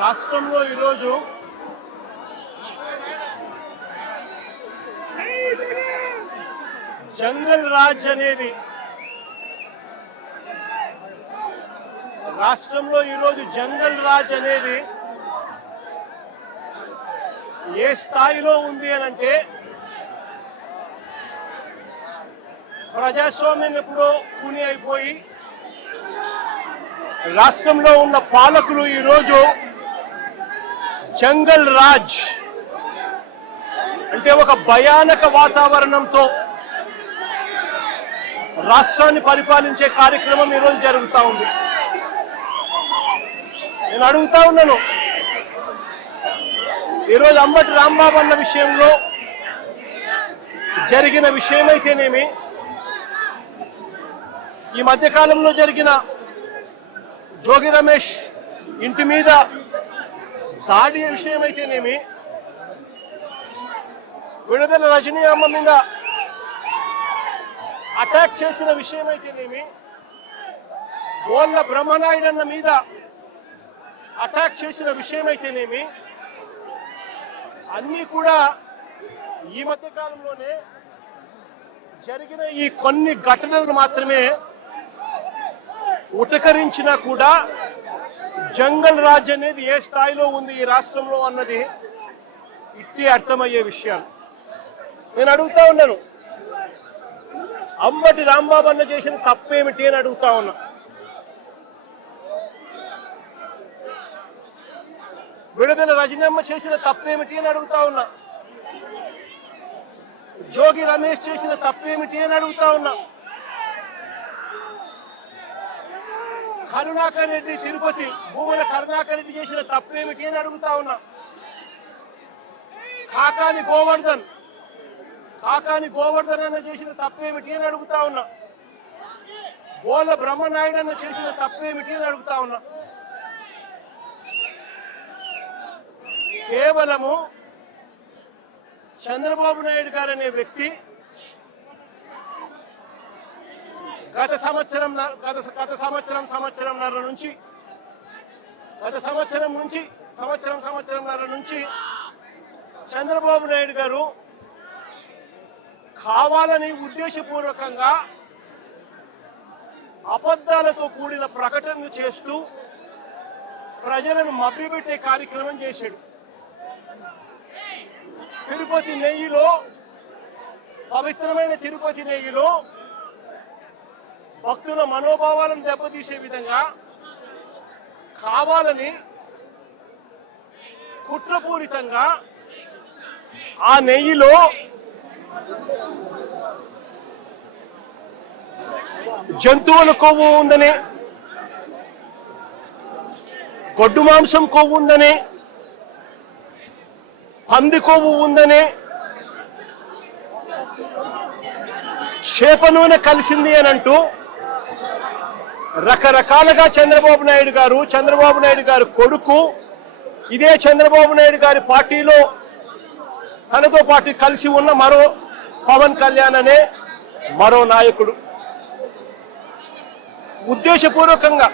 రాష్ట్రంలో ఈరోజు జంగల్ రాజ్ అనేది ఏ స్థాయిలో ఉంది అని అంటే ప్రజాస్వామ్యం ఎప్పుడో కూని అయిపోయి రాష్ట్రంలో ఉన్న పాలకులు ఈరోజు జంగల్ రాజ్ అంటే ఒక భయానక వాతావరణంతో రాష్ట్రాన్ని పరిపాలించే కార్యక్రమం ఈరోజు జరుగుతూ ఉంది. నేను అడుగుతా ఉన్నాను, ఈరోజు అంబటి రాంబాబు అన్న విషయంలో జరిగిన విషయమైతేనేమి, ఈ మధ్యకాలంలో జరిగిన జోగి రమేష్ ఇంటి మీద దాడి విషయమైతేనేమి, విడుదల రజనీ అమ్మ మీద అటాక్ చేసిన విషయమైతేనేమి, బోళ్ళ బ్రహ్మనాయుడు అన్న మీద అటాక్ చేసిన విషయమైతేనేమి, అన్నీ కూడా ఈ మధ్య కాలంలోనే జరిగిన ఈ కొన్ని ఘటనలు మాత్రమే ఉటకరించినా కూడా జంగల్ రాజ్ అనేది ఏ స్థాయిలో ఉంది ఈ రాష్ట్రంలో అన్నది ఇట్టి అర్థమయ్యే విషయాలు. నేను అడుగుతా ఉన్నాను, అంబటి రాంబాబు అన్న చేసిన తప్పేమిటి అని అడుగుతా ఉన్నా. విడుదల రజనమ్మ చేసిన తప్పేమిటి అని అడుగుతా ఉన్నా. జోగి రమేష్ చేసిన తప్పేమిటి అని అడుగుతా ఉన్నా. కరుణాకర్ రెడ్డి తిరుపతి భూముల కరుణాకర్ రెడ్డి చేసిన తప్పేమిటి అని అడుగుతా ఉన్నా. కాకాని గోవర్ధన్ అన్న చేసిన తప్పేమిటి అని అడుగుతా ఉన్నా. బోళ్ళ బ్రహ్మనాయుడు అన్న చేసిన తప్పేమిటి అని అడుగుతా ఉన్నా. కేవలము చంద్రబాబు నాయుడు గారు అనే వ్యక్తి గత సంవత్సరంన్నర నుంచి చంద్రబాబు నాయుడు గారు కావాలని ఉద్దేశపూర్వకంగా అబద్ధాలతో కూడిన ప్రకటనలు చేస్తూ ప్రజలను మభ్యపెట్టే కార్యక్రమం చేశాడు. పవిత్రమైన తిరుపతి నెయ్యిలో భక్తుల మనోభావాలను దెబ్బతీసే విధంగా కావాలని కుట్రపూరితంగా ఆ నెయ్యిలో జంతువుల కొవ్వు ఉందని, గొడ్డు మాంసం కొవ్వు ఉందని, పంది కొవ్వు ఉందని, చేప నూనె కలిసింది అని అంటూ రకరకాలుగా చంద్రబాబు నాయుడు గారు కొడుకు, ఇదే చంద్రబాబు నాయుడు గారి పార్టీలో తనతో పాటు కలిసి ఉన్న మరో పవన్ కళ్యాణ్ అనే మరో నాయకుడు ఉద్దేశపూర్వకంగా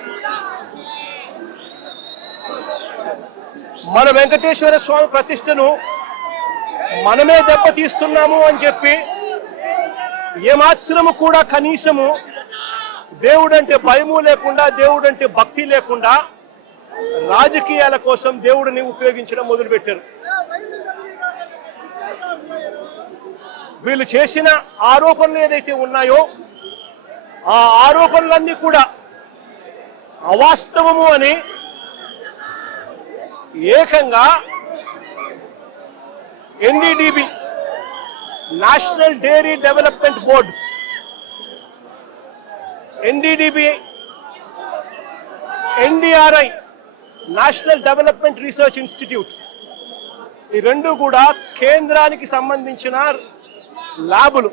మన వెంకటేశ్వర స్వామి ప్రతిష్టను మనమే దెబ్బతీస్తున్నాము అని చెప్పి ఏమాత్రము కూడా కనీసము దేవుడంటే భయము లేకుండా, దేవుడంటే భక్తి లేకుండా రాజకీయాల కోసం దేవుడిని ఉపయోగించడం మొదలుపెట్టారు. వీళ్ళు చేసిన ఆరోపణలు ఏదైతే ఉన్నాయో ఆ ఆరోపణలన్నీ కూడా అవాస్తవము అని ఏకంగా NDDB national dairy development board, NDDB, NDRI national development research institute, ఈ రెండు కూడా కేంద్రానికి సంబంధించిన ల్యాబులు.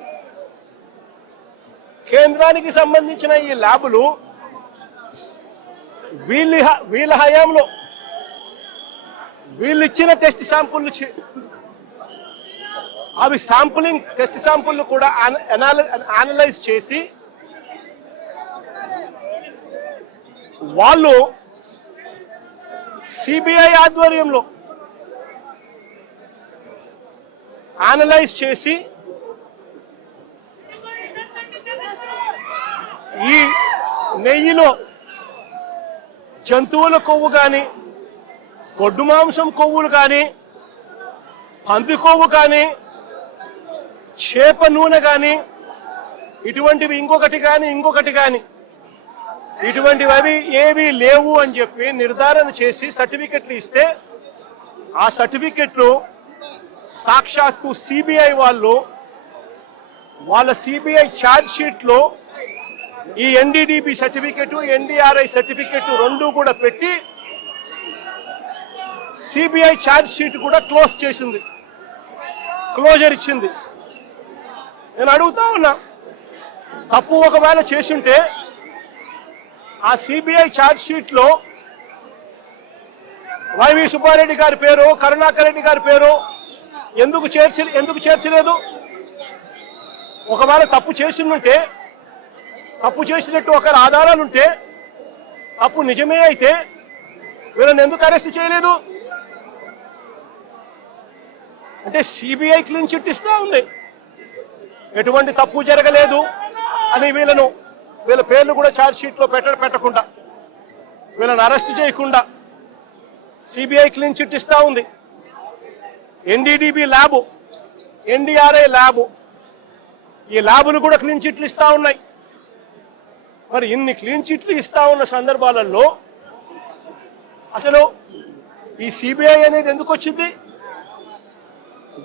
కేంద్రానికి సంబంధించిన ఈ ల్యాబులు వీళ్ళ హయాంలో వీళ్ళు ఇచ్చిన టెస్ట్ శాంపుల్, అవి శాంపులింగ్ టెస్ట్ శాంపుల్ కూడా అనలైజ్ చేసి వాళ్ళు సిబిఐ ఆధ్వర్యంలో అనలైజ్ చేసి ఈ నెయ్యిలో జంతువుల కొవ్వు కానీ, గొడ్డు మాంసం కొవ్వులు కానీ, పంది కొవ్వు కానీ, చేప నూనె కానీ, ఇటువంటివి ఇంకొకటి కానీ ఇటువంటివి అవి ఏవి లేవు అని చెప్పి నిర్ధారణ చేసి సర్టిఫికెట్లు ఇస్తే ఆ సర్టిఫికెట్లు సాక్షాత్తు సిబిఐ వాళ్ళ సిబిఐ ఛార్జ్ షీట్లో ఈ ఎన్డీడీబీ సర్టిఫికెట్, ఎన్డీఆర్ఐ సర్టిఫికెట్ రెండు కూడా పెట్టి సిబిఐ ఛార్జ్ షీట్ కూడా క్లోజర్ ఇచ్చింది. నేను అడుగుతా ఉన్నా, తప్పు ఒకవేళ చేసుంటే ఆ సిబిఐ ఛార్జ్ షీట్లో వైవి సుబ్బారెడ్డి గారి పేరు, కరుణాకర్ రెడ్డి గారి పేరు ఎందుకు చేర్చలేదు? ఒకవేళ తప్పు చేసినట్టు ఒక ఆధారాలుంటే, తప్పు నిజమే అయితే వీళ్ళని ఎందుకు అరెస్ట్ చేయలేదు? అంటే సిబిఐ క్లీన్ చిట్ ఇస్తా ఉంది, ఎటువంటి తప్పు జరగలేదు అని వీళ్ళ పేర్లు కూడా ఛార్జ్ షీట్లో పెట్టకుండా, వీళ్ళని అరెస్ట్ చేయకుండా సిబిఐ క్లీన్ చిట్ ఇస్తా ఉంది. ఎన్డీడీబీ ల్యాబ్, ఎన్డీఆర్ఐ ల్యాబ్, ఈ ల్యాబులు కూడా క్లీన్ చిట్లు ఇస్తా ఉన్నాయి. మరి ఇన్ని క్లీన్ చిట్లు ఇస్తా ఉన్న సందర్భాలలో అసలు ఈ సిబిఐ అనేది ఎందుకు వచ్చింది?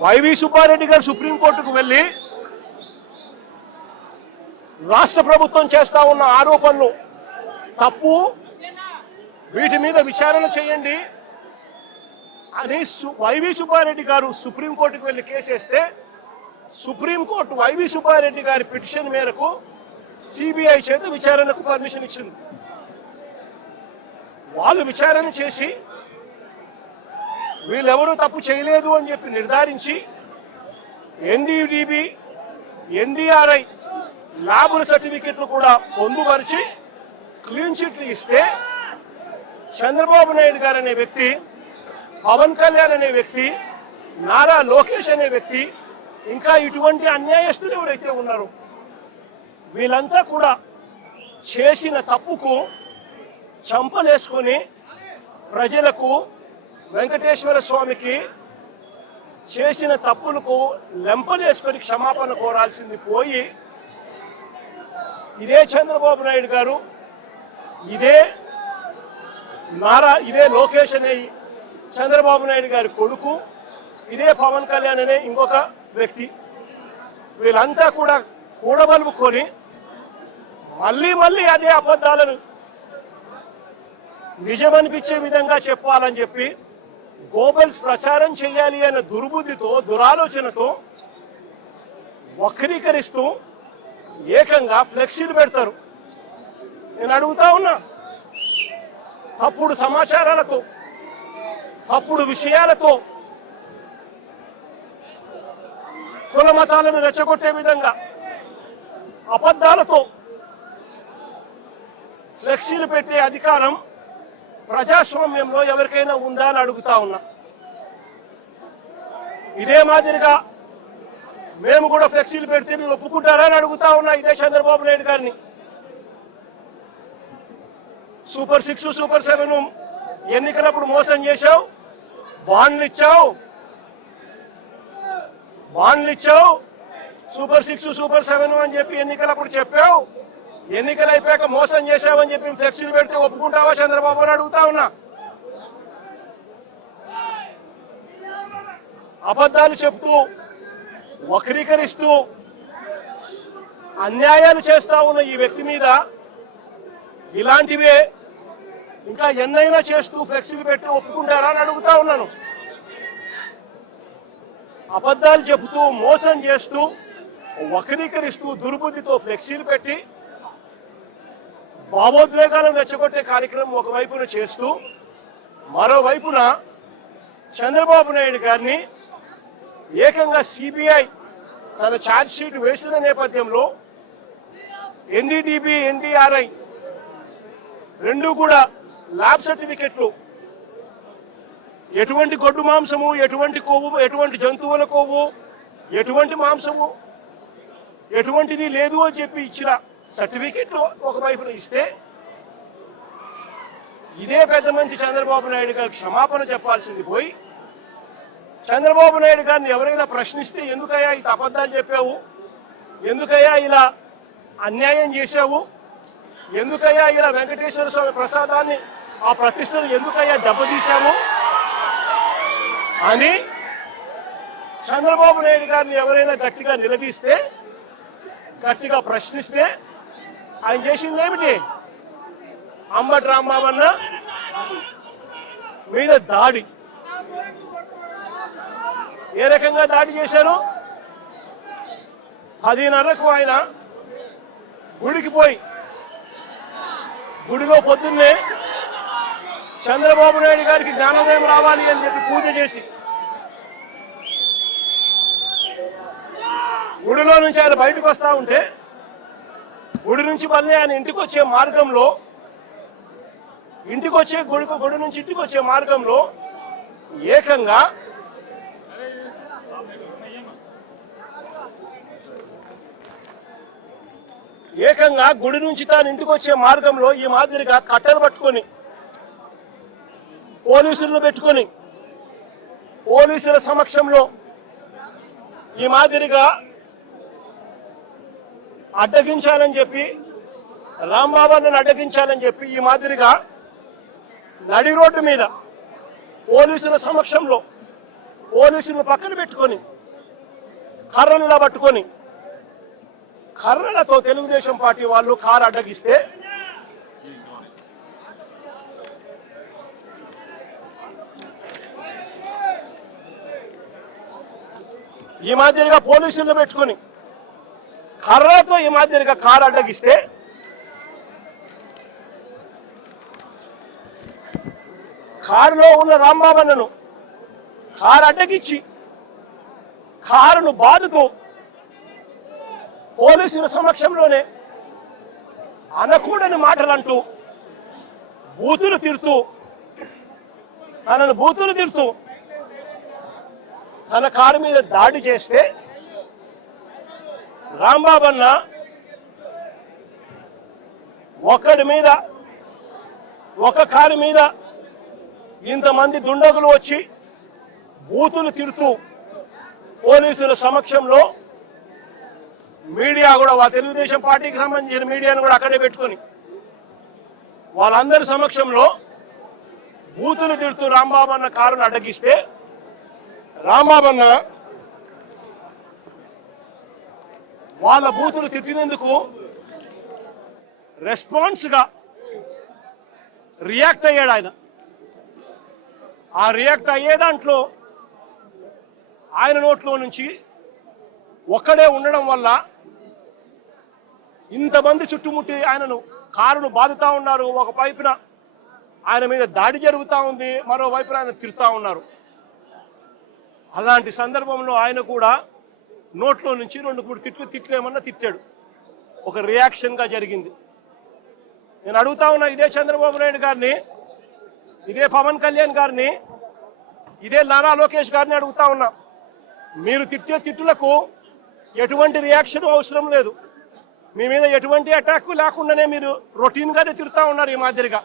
వైవి సుబ్బారెడ్డి గారు సుప్రీంకోర్టుకు వెళ్ళి రాష్ట్ర ప్రభుత్వం చేస్తా ఉన్న ఆరోపణలు తప్పు, వీటి మీద విచారణ చేయండి అని వైవి సుబ్బారెడ్డి గారు సుప్రీంకోర్టుకు వెళ్ళి కేసేస్తే సుప్రీంకోర్టు వైవి సుబ్బారెడ్డి గారి పిటిషన్ మేరకు సిబిఐ చేత విచారణకు పర్మిషన్ ఇచ్చింది. వాళ్ళు విచారణ చేసి వీళ్ళెవరూ తప్పు చేయలేదు అని చెప్పి నిర్ధారించి ఎన్డీడీబీ, ఎన్డీఆర్ఐ ల్యాబుల సర్టిఫికెట్లు కూడా పొందుపరిచి క్లీన్ చిట్లు ఇస్తే చంద్రబాబు నాయుడు గారు అనే వ్యక్తి, పవన్ కళ్యాణ్ అనే వ్యక్తి, నారా లోకేష్ అనే వ్యక్తి, ఇంకా ఇటువంటి అన్యాయస్తులు ఎవరైతే ఉన్నారో వీళ్ళంతా కూడా చేసిన తప్పుకు చంపలేసుకొని ప్రజలకు, వెంకటేశ్వర స్వామికి చేసిన తప్పులకు లెంపలేసుకొని క్షమాపణ కోరాల్సింది పోయి ఇదే చంద్రబాబు నాయుడు గారు, ఇదే లోకేష్ అనే చంద్రబాబు నాయుడు గారి కొడుకు, ఇదే పవన్ కళ్యాణ్ అనే ఇంకొక వ్యక్తి, వీళ్ళంతా కూడా కూడబలుపుకొని మళ్ళీ అదే అబద్ధాలను నిజమనిపించే విధంగా చెప్పాలని చెప్పి గోబెల్స్ ప్రచారం చేయాలి అన్న దుర్బుద్ధితో, దురాలోచనతో వక్రీకరిస్తూ ఏకంగా ఫ్లెక్సీలు పెడతారు. నేను అడుగుతా ఉన్నా, తప్పుడు సమాచారాలతో, తప్పుడు విషయాలతో, కుల మతాలను రెచ్చగొట్టే విధంగా అబద్ధాలతో ఫ్లెక్సీలు పెట్టే అధికారం ప్రజాస్వామ్యంలో ఎవరికైనా ఉందా అని అడుగుతా ఉన్నా. ఇదే మాదిరిగా మేము కూడా ఫ్లెక్సీలు పెడితే మీరు ఒప్పుకుంటారా అని అడుగుతా ఉన్నా ఇదే చంద్రబాబు నాయుడు గారిని. సూపర్ 6, సూపర్ 7 ఎన్నికలప్పుడు మోసం చేశావు, బాండ్లు ఇచ్చావు, సూపర్ 6, సూపర్ 7 అని చెప్పి ఎన్నికలప్పుడు చెప్పావు, ఎన్నికలు అయిపోయాక మోసం చేశావని చెప్పి ఫ్లెక్సీలు పెడితే ఒప్పుకుంటావా చంద్రబాబు అని అడుగుతా ఉన్నా. అబద్ధాలు చెప్తూ, వక్రీకరిస్తూ, అన్యాయాలు చేస్తా ఉన్న ఈ వ్యక్తి మీద ఇలాంటివే ఇంకా ఎన్నైనా చేస్తూ ఫ్లెక్సీలు పెడితే ఒప్పుకుంటారా అని అడుగుతా ఉన్నాను. అబద్ధాలు చెబుతూ, మోసం చేస్తూ, వక్రీకరిస్తూ, దుర్బుద్ధితో ఫ్లెక్సీలు పెట్టి భావోద్వేగాలను రెచ్చగొట్టే కార్యక్రమం ఒకవైపున చేస్తూ, మరోవైపున చంద్రబాబు నాయుడు గారిని ఏకంగా సిబిఐ తన ఛార్జ్ షీట్ వేసిన నేపథ్యంలో ఎన్డీడీబీ, ఎన్డీఆర్ఐ రెండు కూడా ల్యాబ్ సర్టిఫికెట్లు ఎటువంటి గొడ్డు మాంసము, ఎటువంటి కొవ్వు, ఎటువంటి జంతువుల కొవ్వు, ఎటువంటి మాంసము, ఎటువంటిది లేదు అని చెప్పి ఇచ్చిన సర్టిఫికెట్ ఒకవైపున ఇస్తే, ఇదే పెద్ద మనిషి చంద్రబాబు నాయుడు గారికి క్షమాపణ చెప్పాల్సింది పోయి చంద్రబాబు నాయుడు గారిని ఎవరైనా ప్రశ్నిస్తే ఎందుకయ్యా ఇంత అబద్ధాలు చెప్పావు, ఎందుకయ్యా ఇలా అన్యాయం చేశావు, ఎందుకయ్యా ఇలా వెంకటేశ్వర స్వామి ప్రసాదాన్ని ఆ ప్రతిష్టను ఎందుకయ్యా దెబ్బతీశాము అని చంద్రబాబు నాయుడు గారిని ఎవరైనా గట్టిగా నిలదీస్తే, గట్టిగా ప్రశ్నిస్తే ఆయన చేసింది ఏమిటి? అంబటి రాంబాబన్న మీద దాడి. ఏ రకంగా దాడి చేశారు? 10:30కు ఆయన గుడికి పోయి గుడిలో పొద్దున్నే చంద్రబాబు నాయుడు గారికి జ్ఞానోదయం రావాలి అని చెప్పి పూజ చేసి గుడిలో నుంచి ఆయన బయటకు వస్తూ ఉంటే గుడి నుంచి మళ్ళీ ఆయన ఇంటికి వచ్చే మార్గంలో గుడి నుంచి ఇంటికి వచ్చే మార్గంలో ఏకంగా గుడి నుంచి తాను ఇంటికి వచ్చే మార్గంలో ఈ మాదిరిగా కట్టెలు పట్టుకొని పోలీసులను పెట్టుకొని పోలీసుల సమక్షంలో ఈ మాదిరిగా అడ్డగించాలని చెప్పి, రాంబాబుని అడ్డగించాలని చెప్పి ఈ మాదిరిగా నడి రోడ్డు మీద పోలీసుల సమక్షంలో పోలీసులను పక్కన పెట్టుకొని కర్రలులా పట్టుకొని కర్రలతో తెలుగుదేశం పార్టీ వాళ్ళు కారు అడ్డగిస్తే ఈ మాదిరిగా పోలీసులను పెట్టుకొని కర్రలతో ఈ మాదిరిగా కారు అడ్డగిస్తే కారులో ఉన్న రాంబాబన్నను కారు అడ్డగిచ్చి కారును బాదుతూ పోలీసుల సమక్షంలోనే అనకూడని మాటలంటూ బూతులు తిడుతూ తన కారు మీద దాడి చేస్తే రాంబాబన్న ఒక కారు మీద ఇంతమంది దుండగులు వచ్చి బూతులు తిడుతూ పోలీసుల సమక్షంలో మీడియా కూడా తెలుగుదేశం పార్టీకి సంబంధించిన మీడియాను కూడా అక్కడే పెట్టుకొని వాళ్ళందరి సమక్షంలో బూతులు తిడుతూ రాంబాబన్న కారును అడ్డగిస్తే రాంబాబన్న వాళ్ళ బూతులు తిట్టినందుకు రెస్పాన్స్గా రియాక్ట్ అయ్యాడు ఆయన. ఆ రియాక్ట్ అయ్యే దాంట్లో ఆయన నోట్లో నుంచి ఒక్కడే ఉండడం వల్ల ఇంతమంది చుట్టుముట్టి ఆయనను కారును బాదుతా ఉన్నారు. ఒక వైపున ఆయన మీద దాడి జరుగుతూ ఉంది, మరోవైపున ఆయన తిడుతూ ఉన్నారు. అలాంటి సందర్భంలో ఆయన కూడా నోట్లో నుంచి 2-3 తిట్లు ఏమన్నా తిట్టాడు. ఒక రియాక్షన్గా జరిగింది. నేను అడుగుతా ఉన్నా ఇదే చంద్రబాబు నాయుడు గారిని, ఇదే పవన్ కళ్యాణ్ గారిని, ఇదే నారా లోకేష్ గారిని అడుగుతా ఉన్నా, మీరు తిట్టే తిట్టులకు ఎటువంటి రియాక్షన్ అవసరం లేదు, మీ మీద ఎటువంటి అటాక్ లేకుండానే మీరు రొటీన్గానే తిడుతూ ఉన్నారు. ఈ మాదిరిగా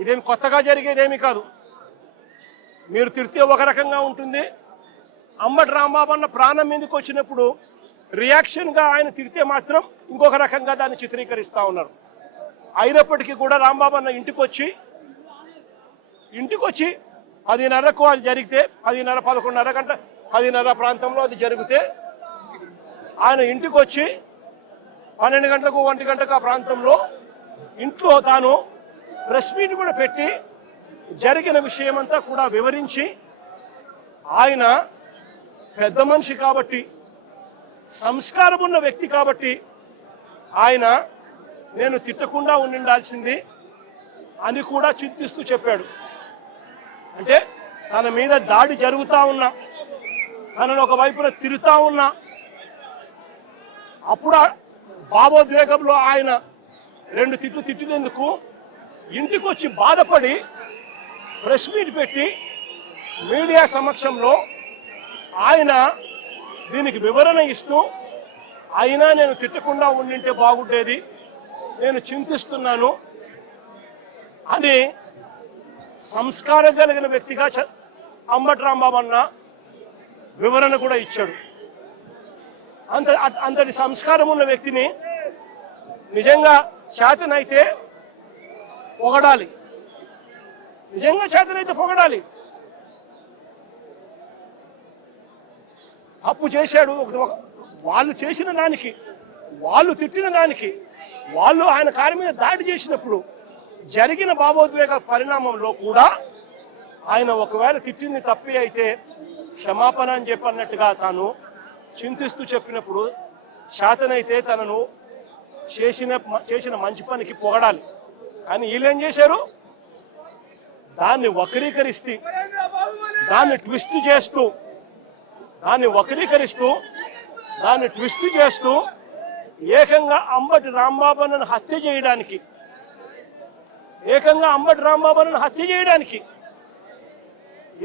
ఇదేమి కొత్తగా జరిగేదేమీ కాదు. మీరు తిడితే ఒక రకంగా ఉంటుంది, అంబటి రాంబాబన్న ప్రాణం మీదకి వచ్చినప్పుడు రియాక్షన్గా ఆయన తిడితే మాత్రం ఇంకొక రకంగా దాన్ని చిత్రీకరిస్తూ ఉన్నారు. అయినప్పటికీ కూడా రాంబాబన్న ఇంటికి వచ్చి 10:30కు అది జరిగితే 10:30 ప్రాంతంలో అది జరిగితే ఆయన ఇంటికి వచ్చి 12 గంటలకు 1 గంటకు ఆ ప్రాంతంలో ఇంట్లో తాను ప్రెస్ మీట్ కూడా పెట్టి జరిగిన విషయమంతా కూడా వివరించి, ఆయన పెద్ద మనిషి కాబట్టి, సంస్కారం ఉన్న వ్యక్తి కాబట్టి ఆయన నేను తిట్టకుండా ఉండాల్సింది అని కూడా చింతిస్తూ చెప్పాడు. అంటే తన మీద దాడి జరుగుతూ ఉన్నా, తనను ఒకవైపున తిరుగుతూ ఉన్నా, అప్పుడు భావోద్వేగంలో ఆయన 2 తిట్లు తిట్టినందుకు ఇంటికి వచ్చి బాధపడి ప్రెస్ మీట్ పెట్టి మీడియా సమక్షంలో ఆయన దీనికి వివరణ ఇస్తూ అయినా నేను తిట్టకుండా ఉండింటే బాగుండేది, నేను చింతిస్తున్నాను అని సంస్కారం కలిగిన వ్యక్తిగా అంబటి రాంబాబు అన్న వివరణ కూడా ఇచ్చాడు. అంతటి సంస్కారం ఉన్న వ్యక్తిని నిజంగా చేతనైతే పొగడాలి, నిజంగా చేతనైతే పొగడాలి. తప్పు చేశాడు, వాళ్ళు చేసిన దానికి, వాళ్ళు తిట్టిన దానికి, వాళ్ళు ఆయన కారు మీద దాడి చేసినప్పుడు జరిగిన భావోద్వేగ పరిణామంలో కూడా ఆయన ఒకవేళ తిట్టింది తప్పి అయితే క్షమాపణ అని చెప్పన్నట్టుగా తాను చింతిస్తూ చెప్పినప్పుడు శాతనైతే తనను చేసిన మంచి పనికి పొగడాలి. కానీ వీళ్ళేం చేశారు, దాన్ని వక్రీకరిస్తూ, దాన్ని ట్విస్ట్ చేస్తూ, ఏకంగా అంబటి రాంబాబును హత్య చేయడానికి,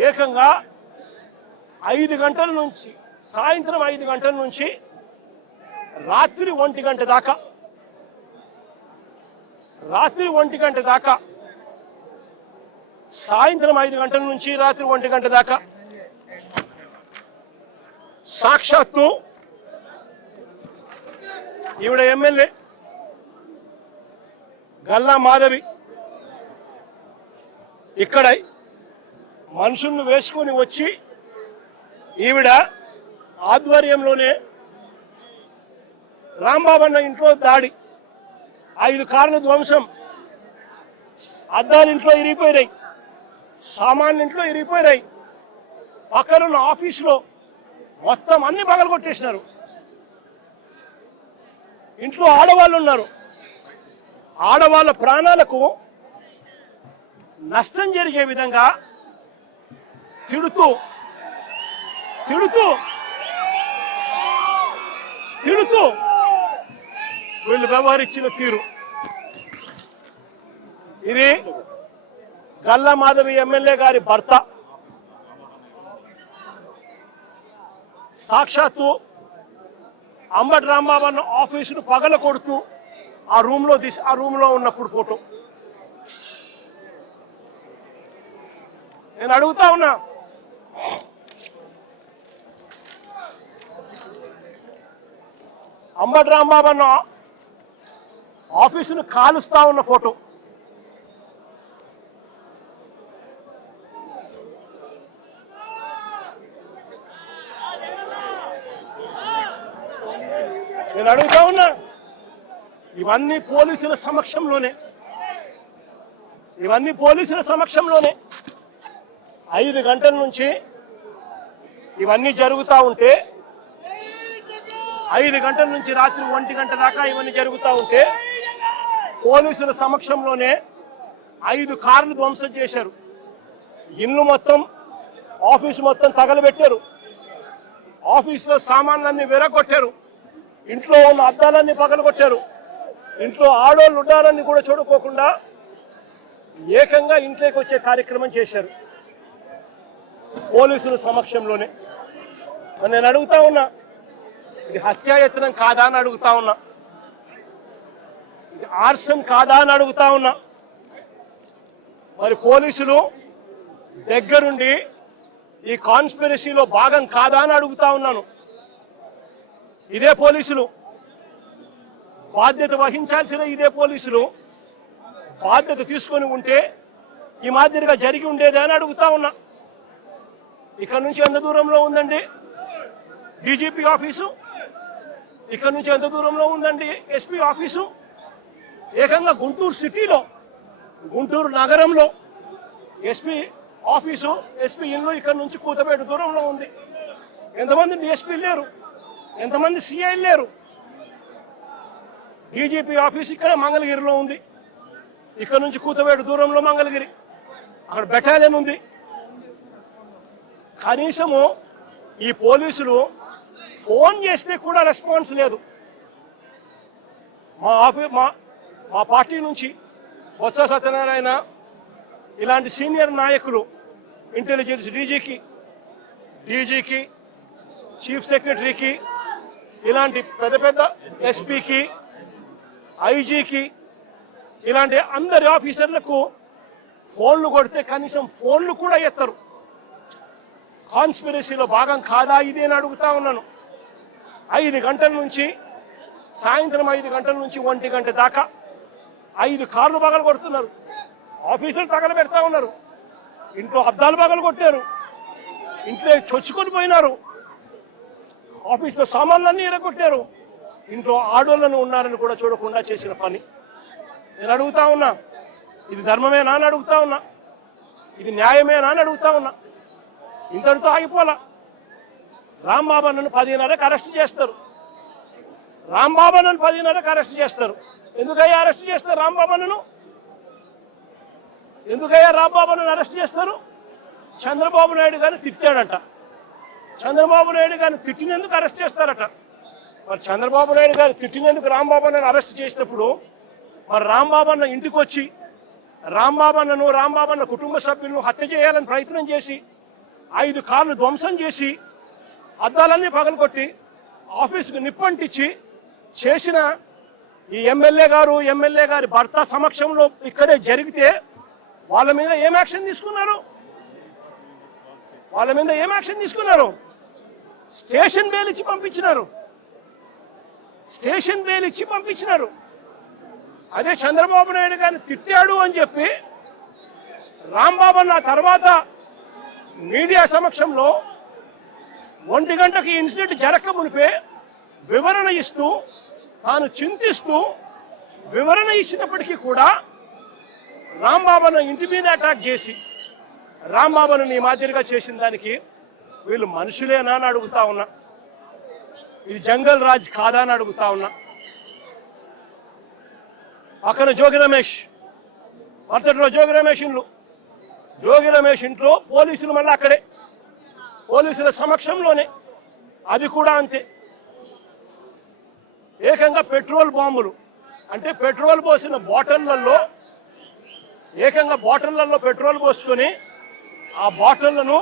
ఏకంగా 5 గంటల నుంచి, సాయంత్రం 5 గంటల నుంచి రాత్రి 1 గంట దాకా, సాయంత్రం 5 గంటల నుంచి రాత్రి 1 గంట దాకా సాక్షాత్తు ఈవిడ ఎమ్మెల్యే గల్లా మాధవి ఇక్కడ మనుషులను వేసుకొని వచ్చి ఈవిడ ఆధ్వర్యంలోనే రాంబాబు అన్న ఇంట్లో దాడి, 5 కార్లు ధ్వంసం, అద్దాలు ఇంట్లో ఇరిగిపోయినాయి, సామాన్లు ఇంట్లో ఇరిగిపోయినాయి, పక్కనున్న ఆఫీసులో మొత్తం అన్ని పగలు కొట్టేసినారు. ఇంట్లో ఆడవాళ్ళు ఉన్నారు, ఆడవాళ్ళ ప్రాణాలకు నష్టం జరిగే విధంగా తిడుతూ వీళ్ళు వ్యవహరించిన తీరు ఇది. గల్లా మాధవి ఎమ్మెల్యే గారి భర్త సాక్షాత్తు అంబటి రాంబాబు అన్న ఆఫీసును పగల కొడుతూ ఆ రూమ్లో ఉన్నప్పుడు ఫోటో. నేను అడుగుతా ఉన్నా, అంబటి రాంబాబు అన్న ఆఫీసును కాలుస్తా ఉన్న ఫోటో. నేను అడుగుతా ఉన్నా, ఇవన్నీ పోలీసుల సమక్షంలోనే 5 గంటల నుంచి ఇవన్నీ జరుగుతూ ఉంటే, 5 గంటల నుంచి రాత్రి 1 గంట దాకా ఇవన్నీ జరుగుతూ ఉంటే పోలీసుల సమక్షంలోనే 5 కార్లు ధ్వంసం చేశారు, ఇల్లు మొత్తం, ఆఫీసు మొత్తం తగలబెట్టారు, ఆఫీసులో సామాన్లన్నీ విరగొట్టారు, ఇంట్లో ఉన్న అద్దాలన్నీ పగలగొట్టారు, ఇంట్లో ఆడోళ్ళు ఉండాలని కూడా చూడుకోకుండా ఏకంగా ఇంట్లోకి వచ్చే కార్యక్రమం చేశారు పోలీసుల సమక్షంలోనే. నేను అడుగుతా ఉన్నా, ఇది హత్యాయత్నం కాదా అని అడుగుతా ఉన్నా, ఇది ఆర్సన్ కాదా అని అడుగుతా ఉన్నా. మరి పోలీసులు దగ్గరుండి ఈ కాన్స్పిరసీలో భాగం కాదా అని అడుగుతా ఉన్నాను. ఇదే పోలీసులు బాధ్యత వహించాల్సిన, ఇదే పోలీసులు బాధ్యత తీసుకొని ఉంటే ఈ మాదిరిగా జరిగి ఉండేది అని అడుగుతా ఉన్నా. ఇక్కడ నుంచి ఎంత దూరంలో ఉందండి డీజీపీ ఆఫీసు, ఇక్కడ నుంచి ఎంత దూరంలో ఉందండి ఎస్పీ ఆఫీసు, ఏకంగా గుంటూరు సిటీలో, గుంటూరు నగరంలో ఎస్పీ ఆఫీసు, ఎస్పీ ఇల్లు ఇక్కడ నుంచి కూతపేట దూరంలో ఉంది. ఎంతమంది డిఎస్పీ లేరు, ఎంతమంది సిఐ లేరు. డీజీపీ ఆఫీస్ ఇక్కడ మంగళగిరిలో ఉంది, ఇక్కడ నుంచి కూతపేట దూరంలో మంగళగిరి, అక్కడ బెటాలియన్ ఉంది. కనీసము ఈ పోలీసులు ఫోన్ చేస్తే కూడా రెస్పాన్స్ లేదు. మా పార్టీ నుంచి బొత్స సత్యనారాయణ ఇలాంటి సీనియర్ నాయకులు ఇంటెలిజెన్స్ డీజీకి చీఫ్ సెక్రటరీకి ఇలాంటి పెద్ద పెద్ద ఎస్పీకి ఐజీకి ఇలాంటి అందరి ఆఫీసర్లకు ఫోన్లు కొడితే కనీసం ఫోన్లు కూడా ఎత్తరు. కాన్స్పిరసీలో భాగం కాదా ఇది అని అడుగుతా ఉన్నాను. 5 గంటల నుంచి సాయంత్రం 5 గంటల నుంచి 1 గంట దాకా 5 కార్లు పగలు కొడుతున్నారు. ఆఫీసులు తగలబెడతా ఉన్నారు. ఇంట్లో అద్దాలు పగలు కొట్టారు. ఇంట్లో చొచ్చుకొని పోయినారు. ఆఫీసులో సామాన్లన్నీ ఎరగొట్టారు. ఇంట్లో ఆడోళ్ళను ఉన్నారని కూడా చూడకుండా చేసిన పని. నేను అడుగుతా ఉన్నా, ఇది ధర్మమేనా అని అడుగుతా ఉన్నా, ఇది న్యాయమేనా అని అడుగుతా ఉన్నా. ఇంతటితో ఆగిపోలా. రాంబాబు అన్నను 10:30కి అరెస్ట్ చేస్తారు. రాంబాబు అన్నను 10:30కి అరెస్ట్ చేస్తారు. ఎందుకయ్యా అరెస్ట్ చేస్తారు రాంబాబు అన్నను? ఎందుకయ్యా రాంబాబు అన్నను అరెస్ట్ చేస్తారు? చంద్రబాబు నాయుడు గారిని తిట్టాడంట. చంద్రబాబు నాయుడు గారిని తిట్టినందుకు అరెస్ట్ చేస్తారట. మరి చంద్రబాబు నాయుడు గారు తిట్టినందుకు రాంబాబు అన్నను అరెస్ట్ చేసినప్పుడు మరి రాంబాబు అన్న ఇంటికి వచ్చి రాంబాబు అన్న కుటుంబ సభ్యులను హత్య చేయాలని ప్రయత్నం చేసి 5 కార్లు ధ్వంసం చేసి అద్దాలన్నీ పగలగొట్టి ఆఫీసుకు నిప్పంటించి చేసిన ఈ ఎమ్మెల్యే గారి భర్త సమక్షంలో ఇక్కడే జరిగితే వాళ్ళ మీద ఏం యాక్షన్ తీసుకున్నారు? స్టేషన్ బెయిల్ ఇచ్చి పంపించినారు. అదే చంద్రబాబు నాయుడు గారిని తిట్టాడు అని చెప్పి రాంబాబు అన్న తర్వాత మీడియా సమక్షంలో 1 గంటకి ఇన్సిడెంట్ జరగక మునిపే వివరణ ఇస్తూ తాను చింతిస్తూ వివరణ ఇచ్చినప్పటికీ కూడా రాంబాబును ఇంటి మీద అటాక్ చేసి రాంబాబును ఈ మాదిరిగా చేసిన దానికి వీళ్ళు మనుషులేనా అని అడుగుతా ఉన్నా. ఇది జంగల్ రాజ్ కాదా అని అడుగుతా ఉన్నా. అక్కడ జోగి రమేష్ మరుసటిలో జోగి రమేష్ ఇంట్లో పోలీసులు మళ్ళీ అక్కడే పోలీసుల సమక్షంలోనే అది కూడా అంతే. ఏకంగా పెట్రోల్ బాంబులు అంటే పెట్రోల్ పోసిన బాటిళ్లలో పెట్రోల్ పోసుకొని ఆ బాటిళ్లను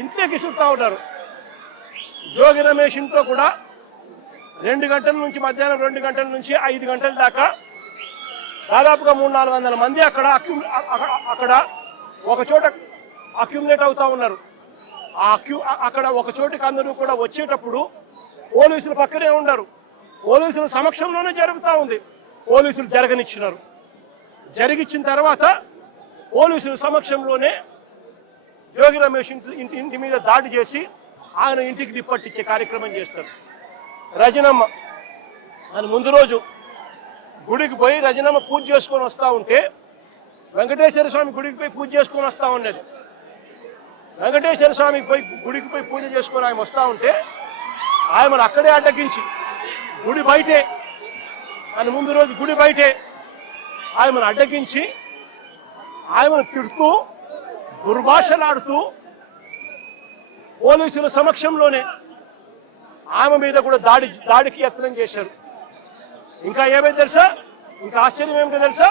ఇంట్లోకి ఇసురుతా ఉంటారు. జోగి రమేష్ ఇంట్లో కూడా 2 గంటల నుంచి మధ్యాహ్నం 2 గంటల నుంచి 5 గంటల దాకా దాదాపుగా 300-400 మంది అక్కడ ఒక చోట అక్యుములేట్ అవుతా ఉన్నారు. అక్కడ ఒక చోటికి అందరూ కూడా వచ్చేటప్పుడు పోలీసులు పక్కనే ఉన్నారు. పోలీసుల సమక్షంలోనే జరుగుతూ ఉంది. పోలీసులు జరిగిచ్చిన తర్వాత పోలీసుల సమక్షంలోనే జోగి రమేష్ ఇంటి మీద దాడి చేసి ఆయన ఇంటికి నిప్పట్టించే కార్యక్రమం చేస్తారు. రజనమ్మ అని ముందు రోజు గుడికి పోయి రజనమ్మ పూజ చేసుకొని వస్తూ ఉంటే వెంకటేశ్వర స్వామి గుడికి పోయి పూజ చేసుకొని వస్తూ ఉండేది. వెంకటేశ్వర స్వామి గుడికి పోయి పూజ చేసుకొని ఆయన వస్తూ ఉంటే ఆయనను అక్కడే అడ్డగించి గుడి బయటే ముందు రోజు గుడి బయటే ఆయనను అడ్డగించి ఆయనను తిడుతూ దుర్భాషలాడుతూ పోలీసుల సమక్షంలోనే ఆమె మీద కూడా దాడికి యత్నం చేశారు. ఇంకా ఏమైంది తెలుసా? ఇంకా ఆశ్చర్యం ఏమిటో తెలుసా?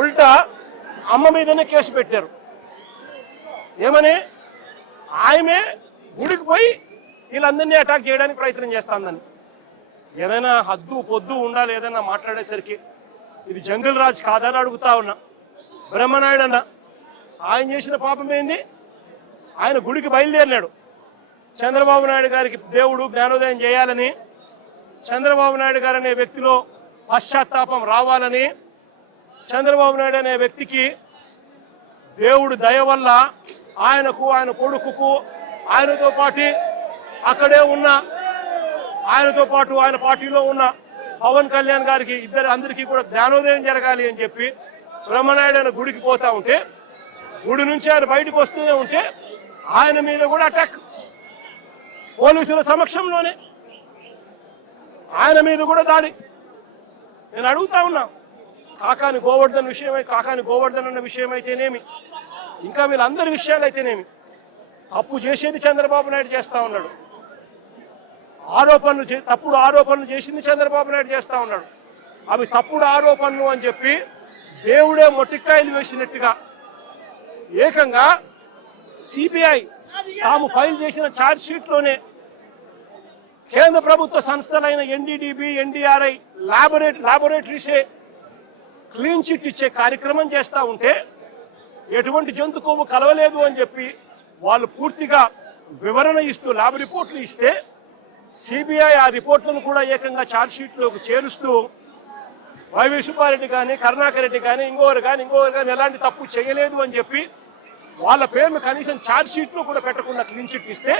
ఉల్టా అమ్మ మీదనే కేసు పెట్టారు. ఏమని? ఆమె గుడికి పోయి వీళ్ళందరినీ అటాక్ చేయడానికి ప్రయత్నం చేస్తాందని. ఏదైనా హద్దు పొద్దు ఉండాలి ఏదైనా మాట్లాడేసరికి. ఇది జంగల్ రాజ్ కాదని అడుగుతా ఉన్నా. బ్రహ్మనాయుడు అన్న ఆయన చేసిన పాపం ఏంది? ఆయన గుడికి బయలుదేరినాడు. చంద్రబాబు నాయుడు గారికి దేవుడు జ్ఞానోదయం చేయాలని, చంద్రబాబు నాయుడు గారు అనే వ్యక్తిలో పశ్చాత్తాపం రావాలని, చంద్రబాబు నాయుడు అనే వ్యక్తికి దేవుడు దయ వల్ల ఆయనకు ఆయన కొడుకుకు ఆయనతో పాటు అక్కడే ఉన్న ఆయనతో పాటు ఆయన పార్టీలో ఉన్న పవన్ కళ్యాణ్ గారికి అందరికీ కూడా జ్ఞానోదయం జరగాలి అని చెప్పి బ్రహ్మనాయుడు ఆయన గుడికి పోతా ఉంటే గుడి నుంచి ఆయన బయటకు వస్తూనే ఉంటే ఆయన మీద కూడా అటాక్ పోలీసుల సమక్షంలోనే ఆయన మీద కూడా దాడి. నేను అడుగుతా ఉన్నా, కాకాని గోవర్ధన్ అన్న విషయం అయితేనేమి, ఇంకా వీళ్ళందరి విషయాలు అయితేనేమి, తప్పు చేసేది చంద్రబాబు నాయుడు చేస్తా ఉన్నాడు. తప్పుడు ఆరోపణలు చేసింది చంద్రబాబు నాయుడు చేస్తా ఉన్నాడు. అవి తప్పుడు ఆరోపణలు అని చెప్పి దేవుడే మొట్టికాయలు వేసినట్టుగా ఏకంగా సిబిఐ తాము ఫైల్ చేసిన ఛార్జ్ షీట్లోనే కేంద్ర ప్రభుత్వ సంస్థలైన ఎన్డీడీబీ, ఎన్డీఆర్ఐ, ల్యాబొరేటరీసే క్లీన్ చిట్ ఇచ్చే కార్యక్రమం చేస్తూ ఉంటే ఎటువంటి జంతు కొవ్వు కలవలేదు అని చెప్పి వాళ్ళు పూర్తిగా వివరణ ఇస్తూ ల్యాబ్ రిపోర్ట్లు ఇస్తే సిబిఐ ఆ రిపోర్ట్లను కూడా ఏకంగా ఛార్జ్ షీట్లోకి చేరుస్తూ వైవి సుబ్బారెడ్డి కానీ, కరుణాకర్ రెడ్డి కానీ, ఇంకొకరు కానీ ఎలాంటి తప్పు చేయలేదు అని చెప్పి వాళ్ళ పేర్లు కనీసం ఛార్జ్ షీట్లో కూడా పెట్టకుండా క్లీన్ చిట్ ఇస్తే,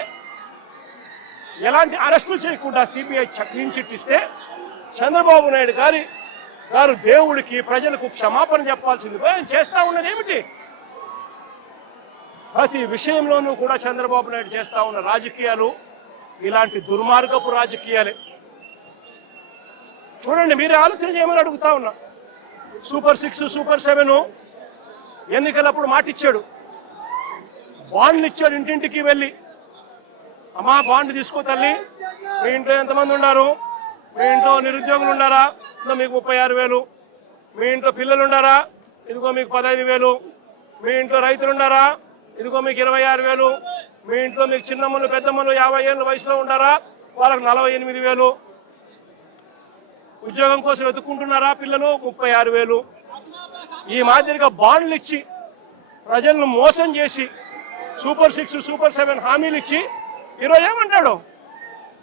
ఎలాంటి అరెస్టులు చేయకుండా సిబిఐ క్లీన్ చిట్ ఇస్తే చంద్రబాబు నాయుడు గారు దేవుడికి ప్రజలకు క్షమాపణ చెప్పాల్సింది ఆయన చేస్తా ఉన్నది ఏమిటి? ప్రతి విషయంలోనూ కూడా చంద్రబాబు నాయుడు చేస్తా ఉన్న రాజకీయాలు ఇలాంటి దుర్మార్గపు రాజకీయాలే. చూడండి, మీరే ఆలోచన చేయమని అడుగుతా ఉన్నా. సూపర్ 6, సూపర్ 7 ఎన్నికలప్పుడు మాటిచ్చాడు, బాండ్లు ఇచ్చాడు. ఇంటింటికి వెళ్ళి అమ్మా బాండ్ తీసుకో తల్లి, మీ ఇంట్లో ఎంతమంది ఉన్నారు, మీ ఇంట్లో నిరుద్యోగులు ఉన్నారా, మీకు 36,000, మీ ఇంట్లో పిల్లలు ఉన్నారా, ఇదిగో మీకు 15,000, మీ ఇంట్లో రైతులు ఉన్నారా, ఇదిగో మీకు 26,000, మీ ఇంట్లో మీకు చిన్నమ్మలు పెద్దమ్మలు 50 ఏళ్ళ వయసులో ఉన్నారా, వాళ్ళకు 48,000, ఉద్యోగం కోసం వెతుక్కుంటున్నారా పిల్లలు, 36,000. ఈ మాదిరిగా బాండ్లు ఇచ్చి ప్రజలను మోసం చేసి సూపర్ 6, సూపర్ 7 హామీలు ఇచ్చి ఈరోజు ఏమంటాడు,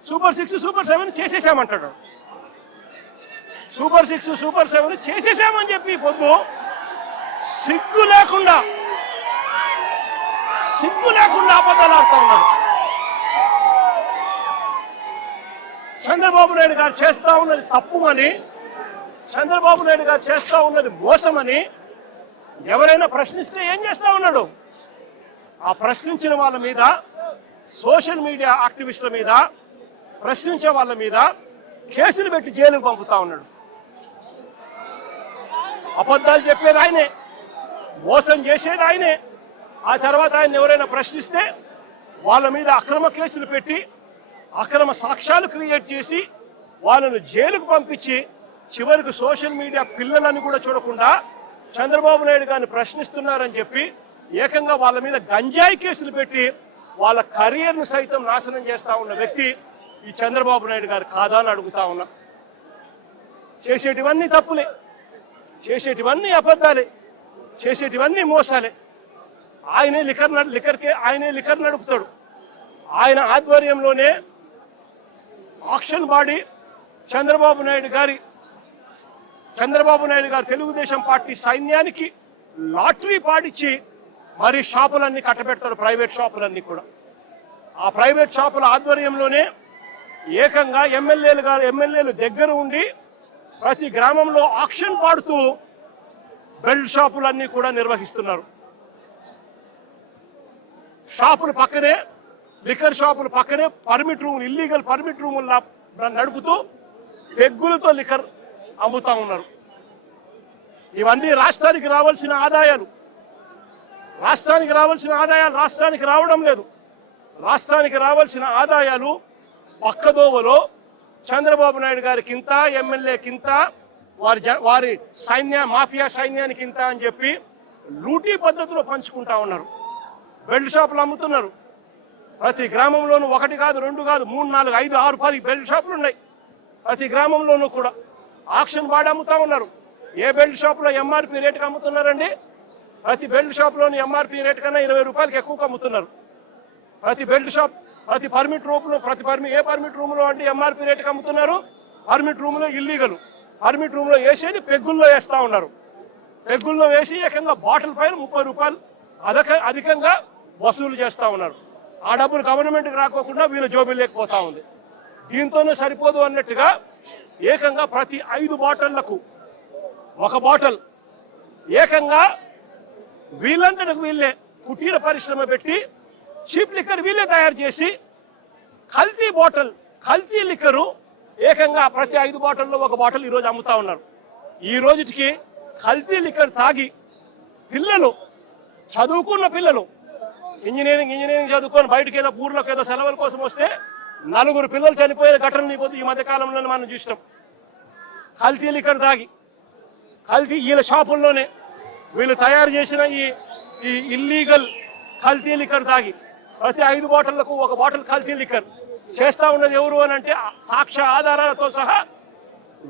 సూపర్ 6, సూపర్ 7 చేసేసామంటాడు. సూపర్ 6, సూపర్ 7 చేసేసామని చెప్పి పొద్దు సిగ్గు లేకుండా అబద్ధాలు ఆడుతూ ఉన్నారు. చంద్రబాబు నాయుడు గారు చేస్తా ఉన్నది తప్పుమని, చంద్రబాబు నాయుడు గారు చేస్తా ఉన్నది మోసమని ఎవరైనా ప్రశ్నిస్తే ఏం చేస్తా ఉన్నాడు? ఆ ప్రశ్నించిన వాళ్ళ మీద, సోషల్ మీడియా యాక్టివిస్టుల మీద, ప్రశ్నించే వాళ్ళ మీద కేసులు పెట్టి జైలుకు పంపుతా ఉన్నాడు. అబద్ధాలు చెప్పేది ఆయనే, మోసం చేసేది ఆయనే. ఆ తర్వాత ఆయన ఎవరైనా ప్రశ్నిస్తే వాళ్ళ మీద అక్రమ కేసులు పెట్టి అక్రమ సాక్ష్యాలు క్రియేట్ చేసి వాళ్ళను జైలుకు పంపించి చివరికి సోషల్ మీడియా పిల్లలని కూడా చూడకుండా చంద్రబాబు నాయుడు గారిని ప్రశ్నిస్తున్నారని చెప్పి ఏకంగా వాళ్ళ మీద గంజాయి కేసులు పెట్టి వాళ్ళ కెరీర్ను సైతం నాశనం చేస్తా ఉన్న వ్యక్తి ఈ చంద్రబాబు నాయుడు గారు కాదా అని అడుగుతా ఉన్నా. చేసేటివన్నీ తప్పులే, చేసేటివన్నీ అబద్ధాలే, చేసేటివన్నీ మోసాలే. ఆయనే లిక్కర్ నడుపుతాడు. ఆయన ఆధ్వర్యంలోనే ఆక్షన్ బాడీ చంద్రబాబు నాయుడు గారు తెలుగుదేశం పార్టీ సైన్యానికి లాటరీ పాడిచ్చి మరి షాపులన్నీ కట్టబెడతాడు, ప్రైవేట్ షాపులన్నీ కూడా. ఆ ప్రైవేట్ షాపుల ఆధ్వర్యంలోనే ఏకంగా ఎమ్మెల్యేలు దగ్గర ఉండి ప్రతి గ్రామంలో ఆక్షన్ పాడుతూ బెల్ట్ షాపులన్నీ కూడా నిర్వహిస్తున్నారు. షాపుల పక్కనే, లిక్కర్ షాపుల పక్కనే పర్మిట్ రూములు, ఇల్లీగల్ పర్మిట్ రూములు నడుపుతూ పెగ్గులతో లిక్కర్ అమ్ముతా ఉన్నారు. ఇవన్నీ రాష్ట్రానికి రావాల్సిన ఆదాయాలు రాష్ట్రానికి రావడం లేదు. రాష్ట్రానికి రావాల్సిన ఆదాయాలు పక్కదోవలో చంద్రబాబు నాయుడు గారికింత, ఎమ్మెల్యేకింత, వారి మాఫియా సైన్యానికింత అని చెప్పి లూటీ పద్ధతిలో పంచుకుంటా ఉన్నారు. బెల్ట్ షాపులు అమ్ముతున్నారు. ప్రతి గ్రామంలోనూ 1 కాదు, 2 కాదు, 3, 4, 5, 6, 10 బెల్ట్ షాపులు ఉన్నాయి. ప్రతి గ్రామంలోనూ కూడా ఆక్షన్ బాడీ అమ్ముతా ఉన్నారు. ఏ బెల్ట్ షాపులో ఎంఆర్పీ రేటుకి అమ్ముతున్నారండి? ప్రతి బెల్ట్ షాప్లోని ఎంఆర్పీ రేటు కన్నా 20 రూపాయలకి ఎక్కువగా అమ్ముతున్నారు. ప్రతి బెల్ట్ షాప్, ప్రతి పర్మిట్ రూమ్లో, ఏ పర్మిట్ రూమ్లో అంటే ఎంఆర్పీ రేటుకి అమ్ముతున్నారు. పర్మిట్ రూమ్లో ఇల్లీగల్, పర్మిట్ రూమ్లో వేసేది పెగ్గుల్లో వేస్తా ఉన్నారు. పెగ్గుల్లో వేసి ఏకంగా బాటిల్ పైన 30 రూపాయలు అధికంగా వసూలు చేస్తా ఉన్నారు. ఆ డబ్బులు గవర్నమెంట్కి రాకోకుండా వీళ్ళ జోబులు లేకపోతా ఉంది. దీంతోనే సరిపోదు అన్నట్టుగా ఏకంగా ప్రతి 5 బాటిళ్లకు 1 బాటిల్ ఏకంగా వీళ్ళంతటికి వీళ్ళే కుటీర పరిశ్రమ పెట్టి చీప్ లిక్కర్ వీళ్ళే తయారు చేసి కల్తీ లిక్కరు ఏకంగా ప్రతి 5 బాటిల్లో 1 బాటిల్ ఈరోజు అమ్ముతా ఉన్నారు. ఈ రోజుకి కల్తీ లిక్కర్ తాగి పిల్లలు, చదువుకున్న పిల్లలు, ఇంజనీరింగ్ చదువుకొని బయటకు ఏదో ఊర్లోకి ఏదో సెలవుల కోసం వస్తే 4 పిల్లలు చనిపోయిన ఘటనలు ఈ మధ్య కాలంలో మనం చూస్తాం. కల్తీ లిక్కర్ తాగి, వీళ్ళ షాపుల్లోనే వీళ్ళు తయారు చేసిన ఈ ఇల్లీగల్ కల్తీ లిక్కర్ తాగి ప్రతి 5 బాటిళ్లకు 1 బాటిల్ కల్తీ లిక్కర్ చేస్తా ఉన్నది ఎవరు అని అంటే సాక్ష్య ఆధారాలతో సహా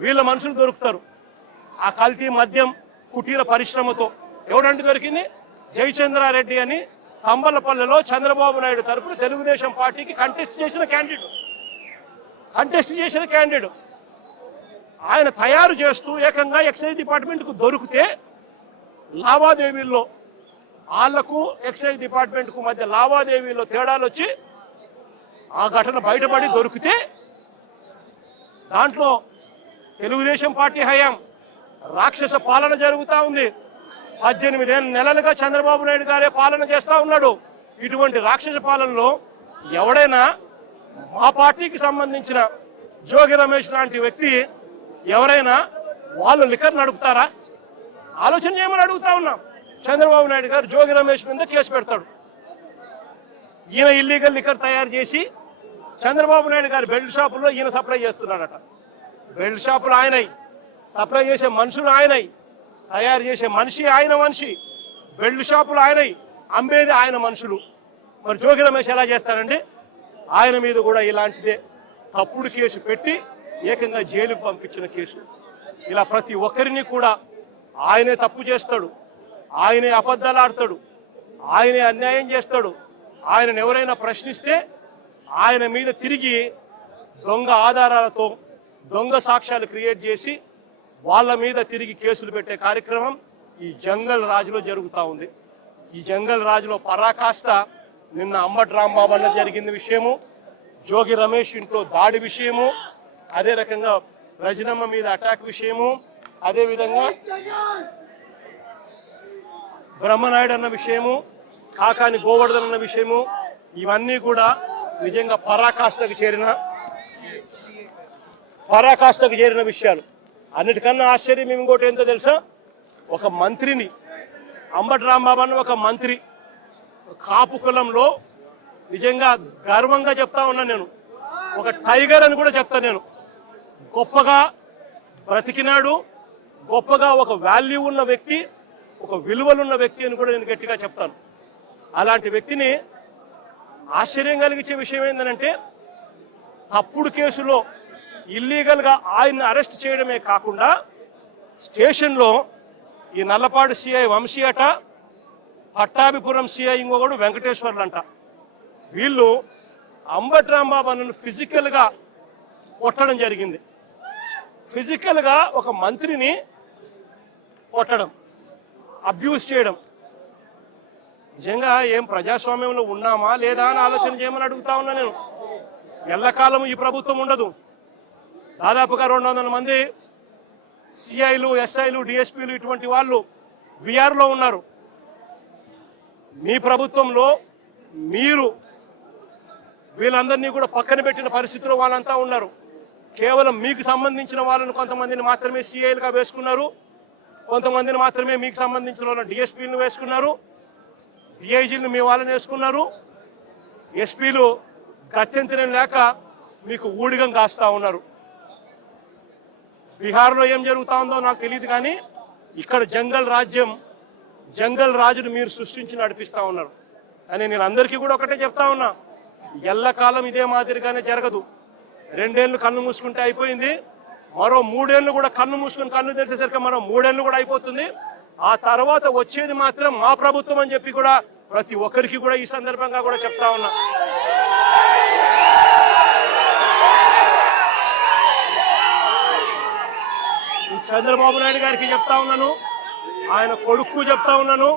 వీళ్ళ మనుషులు దొరుకుతారు. ఆ కల్తీ మద్యం కుటీర పరిశ్రమతో ఎవరంటే దొరికింది? జయచంద్రారెడ్డి అని తంబలపల్లెలో చంద్రబాబు నాయుడు తరపున తెలుగుదేశం పార్టీకి కంటెస్ట్ చేసిన క్యాండిడేట్ ఆయన తయారు చేస్తూ ఏకంగా ఎక్సైజ్ డిపార్ట్మెంట్కు దొరికితే లావాదేవీల్లో వాళ్లకు ఎక్సైజ్ డిపార్ట్మెంట్కు మధ్య లావాదేవీల్లో తేడాలు వచ్చి ఆ ఘటన బయటపడి దొరికితే దాంట్లో తెలుగుదేశం పార్టీ హయాం రాక్షస పాలన జరుగుతూ ఉంది. 18 నెలలుగా చంద్రబాబు నాయుడు గారే పాలన చేస్తూ ఉన్నాడు. ఇటువంటి రాక్షస పాలనలో ఎవడైనా మా పార్టీకి సంబంధించిన జోగి రమేష్ లాంటి వ్యక్తి ఎవరైనా వాళ్ళు లిక్కర్ నడుపుతారా? ఆలోచన చేయమని అడుగుతా ఉన్నాం. చంద్రబాబు నాయుడు గారు జోగి రమేష్ మీద కేసు పెడతాడు. ఈయన ఇల్లీగల్ లిక్కర్ తయారు చేసి చంద్రబాబు నాయుడు గారు బెల్ట్ షాపుల్లో ఈయన సప్లై చేస్తున్నాడట. బెల్ట్ షాపులు ఆయనై, సప్లై చేసే మనుషులు ఆయనై, తయారు చేసే మనిషి, బెల్ట్ షాపులు ఆయనై, అమ్మేది ఆయన మనుషులు. మరి జోగి రమేష్ ఎలా చేస్తాడండి? ఆయన మీద కూడా ఇలాంటిదే తప్పుడు కేసు పెట్టి ఏకంగా జైలుకు పంపించిన కేసు. ఇలా ప్రతి ఒక్కరిని కూడా ఆయనే తప్పు చేస్తాడు, ఆయనే అబద్ధాలు ఆడతాడు, ఆయనే అన్యాయం చేస్తాడు. ఆయనను ఎవరైనా ప్రశ్నిస్తే ఆయన మీద తిరిగి దొంగ ఆధారాలతో దొంగ సాక్ష్యాలు క్రియేట్ చేసి వాళ్ళ మీద తిరిగి కేసులు పెట్టే కార్యక్రమం ఈ జంగల్ రాజులో జరుగుతూ ఉంది. ఈ జంగల్ రాజులో పరాకాష్ట నిన్న అంబటి రాంబాబు అన్న జరిగిన విషయము, జోగి రమేష్ ఇంట్లో దాడి విషయము, అదే రకంగా రజనమ్మ మీద అటాక్ విషయము, అదేవిధంగా బ్రహ్మనాయుడు అన్న విషయము, కాకాని గోవర్ధన్ అన్న విషయము, ఇవన్నీ కూడా నిజంగా పరాకాష్ఠకు చేరిన విషయాలు. అన్నిటికన్నా ఆశ్చర్యం ఇంకోటి ఏంటో తెలుసా? ఒక మంత్రిని, అంబటి రాంబాబు అన్న ఒక మంత్రి, కాపు కులంలో నిజంగా గర్వంగా చెప్తా ఉన్నా నేను, ఒక టైగర్ అని కూడా చెప్తా నేను. గొప్పగా బ్రతికినాడు, గొప్పగా ఒక వాల్యూ ఉన్న వ్యక్తి, ఒక విలువలున్న వ్యక్తి అని కూడా నేను గట్టిగా చెప్తాను. అలాంటి వ్యక్తిని ఆశ్చర్యం కలిగించే విషయం ఏంటంటే తప్పుడు కేసులో ఇల్లీగల్గా ఆయన్ని అరెస్ట్ చేయడమే కాకుండా స్టేషన్లో ఈ నల్లపాడు సిఐ వంశీ అట, పట్టాభిపురం సిఐ ఇంకొకడు వెంకటేశ్వర్లు అంట, వీళ్ళు అంబటి రాంబాబు అన్నను ఫిజికల్గా కొట్టడం జరిగింది. ఫిజికల్గా ఒక మంత్రిని కొట్టడం, అబ్యూస్ చేయడం. నిజంగా ఏం ప్రజాస్వామ్యంలో ఉన్నామా లేదా అని ఆలోచన చేయమని అడుగుతా ఉన్నా నేను. ఎల్లకాలం ఈ ప్రభుత్వం ఉండదు. దాదాపుగా 200 మంది సిఐలు, ఎస్ఐలు, డిఎస్పీలు ఇటువంటి వాళ్ళు విఆర్లో ఉన్నారు. మీ ప్రభుత్వంలో మీరు వీళ్ళందరినీ కూడా పక్కన పెట్టిన పరిస్థితిలో వాళ్ళంతా ఉన్నారు. కేవలం మీకు సంబంధించిన వాళ్ళని కొంతమందిని మాత్రమే సిఐలుగా వేసుకున్నారు, కొంతమందిని మాత్రమే మీకు సంబంధించిన వాళ్ళని డిఎస్పీలను వేసుకున్నారు, డిఐజీలను మీ వాళ్ళని వేసుకున్నారు. ఎస్పీలు గత్యంతరం లేక మీకు ఊడిగం కాస్తా ఉన్నారు. బీహార్లో ఏం జరుగుతా ఉందో నాకు తెలియదు, కానీ ఇక్కడ జంగల్ రాజును మీరు సృష్టించి నడిపిస్తా ఉన్నారు. కానీ నేను అందరికీ కూడా ఒకటే చెప్తా ఉన్నా, ఎల్లకాలం ఇదే మాదిరిగానే జరగదు. 2 ఏళ్ళు కన్ను మూసుకుంటే అయిపోయింది, మరో 3 ఏళ్ళు కూడా కన్ను మూసుకుని కన్ను తెరిచేసరికి మరో 3 ఏళ్ళు కూడా అయిపోతుంది. ఆ తర్వాత వచ్చేది మాత్రం మా ప్రభుత్వం అని చెప్పి కూడా ప్రతి ఒక్కరికి కూడా ఈ సందర్భంగా కూడా చెప్తా ఉన్నా. చంద్రబాబు నాయుడు గారికి చెప్తా ఉన్నాను, ఆయన కొడుకు చెప్తా ఉన్నాను,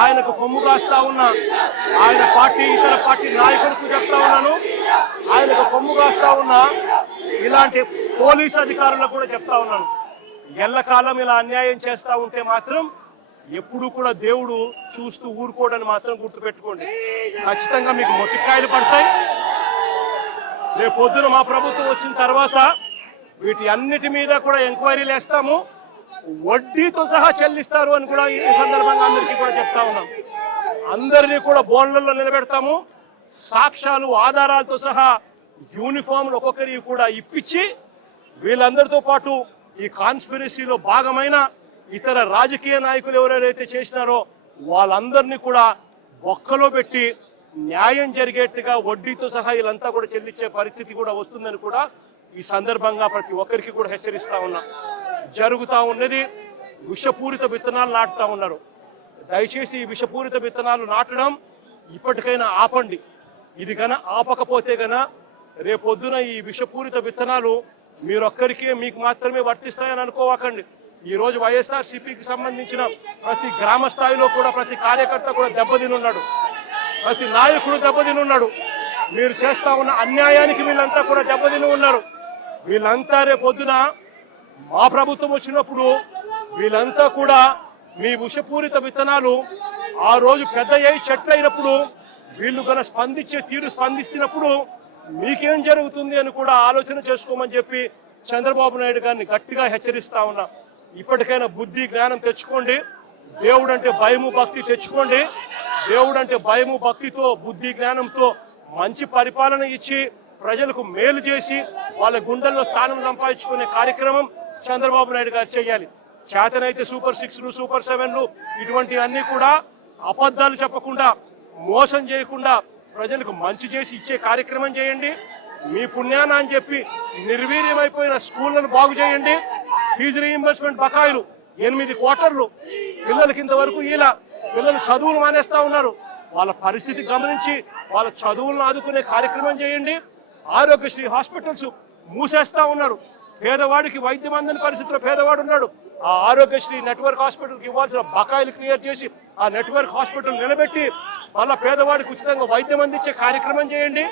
ఆయనకు కొమ్ము కాస్తా ఉన్నా ఆయన ఇతర పార్టీ నాయకులకు చెప్తా ఉన్నాను, ఆయనకు కొమ్ము కాస్తా ఉన్నా ఇలాంటి పోలీస్ అధికారులకు కూడా చెప్తా ఉన్నాను. ఎల్లకాలం ఇలా అన్యాయం చేస్తా ఉంటే మాత్రం ఎప్పుడు కూడా దేవుడు చూస్తూ ఊరుకోవడానికి మాత్రం గుర్తుపెట్టుకోండి. ఖచ్చితంగా మీకు మొట్టికాయలు పడతాయి. రేపు పొద్దున మా ప్రభుత్వం వచ్చిన తర్వాత వీటి అన్నిటి మీద కూడా ఎంక్వైరీలు వేస్తాము, వడ్డీతో సహా చెల్లిస్తారు అని కూడా ఈ సందర్భంగా అందరికీ కూడా చెప్తా ఉన్నాం. అందరినీ కూడా బోన్లలో నిలబెడతాము, సాక్ష్యాలు ఆధారాలతో సహా యూనిఫామ్లు ఒక్కొక్కరికి కూడా ఇప్పించి వీళ్ళందరితో పాటు ఈ కాన్స్పిరసీలో భాగమైన ఇతర రాజకీయ నాయకులు ఎవరెవరైతే చేసినారో వాళ్ళందరినీ కూడా ఒక్కలో పెట్టి న్యాయం జరిగేట్టుగా వడ్డీతో సహా వీళ్ళంతా కూడా చెల్లించే పరిస్థితి కూడా వస్తుందని కూడా ఈ సందర్భంగా ప్రతి ఒక్కరికి కూడా హెచ్చరిస్తా ఉన్నా. జరుగుతూ ఉన్నది విషపూరిత విత్తనాలు నాటుతా ఉన్నారు. దయచేసి ఈ విషపూరిత విత్తనాలు నాటడం ఇప్పటికైనా ఆపండి. ఇది గన ఆపకపోతే గన రేపొద్దున ఈ విషపూరిత విత్తనాలు మీరొక్కరికే మీకు మాత్రమే వర్తిస్తాయని అనుకోవకండి. ఈ రోజు వైఎస్ఆర్సీపీకి సంబంధించిన ప్రతి గ్రామ స్థాయిలో కూడా ప్రతి కార్యకర్త కూడా దెబ్బతినున్నాడు, ప్రతి నాయకుడు దెబ్బతినున్నాడు. మీరు చేస్తా ఉన్న అన్యాయానికి వీళ్ళంతా కూడా దెబ్బతిని ఉన్నారు. వీళ్ళంతా రేపొద్దున మా ప్రభుత్వం వచ్చినప్పుడు వీళ్ళంతా కూడా మీ విషపూరిత విత్తనాలు ఆ రోజు పెద్ద చెట్లు అయినప్పుడు వీళ్ళు కన్నా స్పందించే తీరు స్పందిస్తున్నప్పుడు మీకేం జరుగుతుంది అని కూడా ఆలోచన చేసుకోమని చెప్పి చంద్రబాబు నాయుడు గారిని గట్టిగా హెచ్చరిస్తా ఉన్నా. ఇప్పటికైనా బుద్ధి జ్ఞానం తెచ్చుకోండి. దేవుడు అంటే భయము భక్తి తెచ్చుకోండి. దేవుడు అంటే భయము భక్తితో బుద్ధి జ్ఞానంతో మంచి పరిపాలన ఇచ్చి ప్రజలకు మేలు చేసి వాళ్ళ గుండెల్లో స్థానం సంపాదించుకునే కార్యక్రమం చంద్రబాబు నాయుడు గారు చేయాలి. చేతనైతే సూపర్ 6లు సూపర్ 7లు ఇటువంటి అన్ని కూడా అబద్ధాలు చెప్పకుండా మోసం చేయకుండా ప్రజలకు మంచి చేసి ఇచ్చే కార్యక్రమం చేయండి. మీ పుణ్యాన అని చెప్పి నిర్వీర్యమైపోయిన స్కూళ్లను బాగు చేయండి. ఫీజు రీయింబర్స్మెంట్ బకాయిలు 8 క్వార్టర్లు పిల్లలకి ఇంతవరకు ఇలా పిల్లలు చదువులు మానేస్తా ఉన్నారు. వాళ్ళ పరిస్థితి గమనించి వాళ్ళ చదువులను ఆదుకునే కార్యక్రమం చేయండి. ఆరోగ్యశ్రీ హాస్పిటల్స్ మూసేస్తా ఉన్నారు. పేదవాడికి వైద్యం అందని పరిస్థితిలో పేదవాడు ఉన్నాడు. ఆ ఆరోగ్యశ్రీ నెట్వర్క్ హాస్పిటల్కి ఇవ్వాల్సిన బకాయిలు క్లియర్ చేసి ఆ నెట్వర్క్ హాస్పిటల్ నిలబెట్టి మళ్ళా పేదవాడికి ఉచితంగా వైద్యం అందించే కార్యక్రమం చేయండి.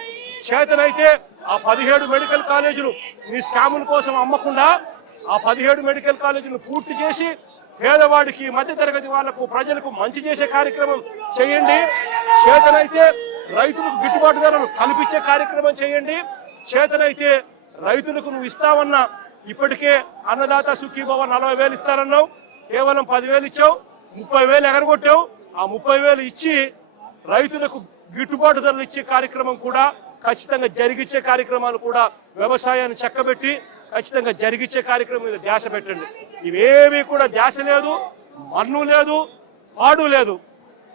చేతనైతే ఆ 17 మెడికల్ కాలేజీలు మీ స్కాముల కోసం అమ్మకుండా ఆ 17 మెడికల్ కాలేజీలను పూర్తి చేసి పేదవాడికి మధ్యతరగతి వాళ్లకు ప్రజలకు మంచి చేసే కార్యక్రమం చేయండి. చేతనైతే రైతులకు గిట్టుబాటు ధరలు కల్పించే కార్యక్రమం చేయండి. చేతనైతే రైతులకు నువ్వు ఇస్తావన్నా ఇప్పటికే అన్నదాత సుఖీభవ 40,000 ఇస్తారన్నావు, కేవలం 10,000 ఇచ్చావు, 30,000 ఎగరగొట్టావు. ఆ 30,000 ఇచ్చి రైతులకు గిట్టుబాటు ధరలు ఇచ్చే కార్యక్రమం కూడా ఖచ్చితంగా జరిగించే కార్యక్రమాలు కూడా వ్యవసాయాన్ని చక్కబెట్టి ఖచ్చితంగా జరిగించే కార్యక్రమం మీద ధ్యాస పెట్టండి. ఇవేవి కూడా ధ్యాస లేదు, మన్ను లేదు, పాడు లేదు.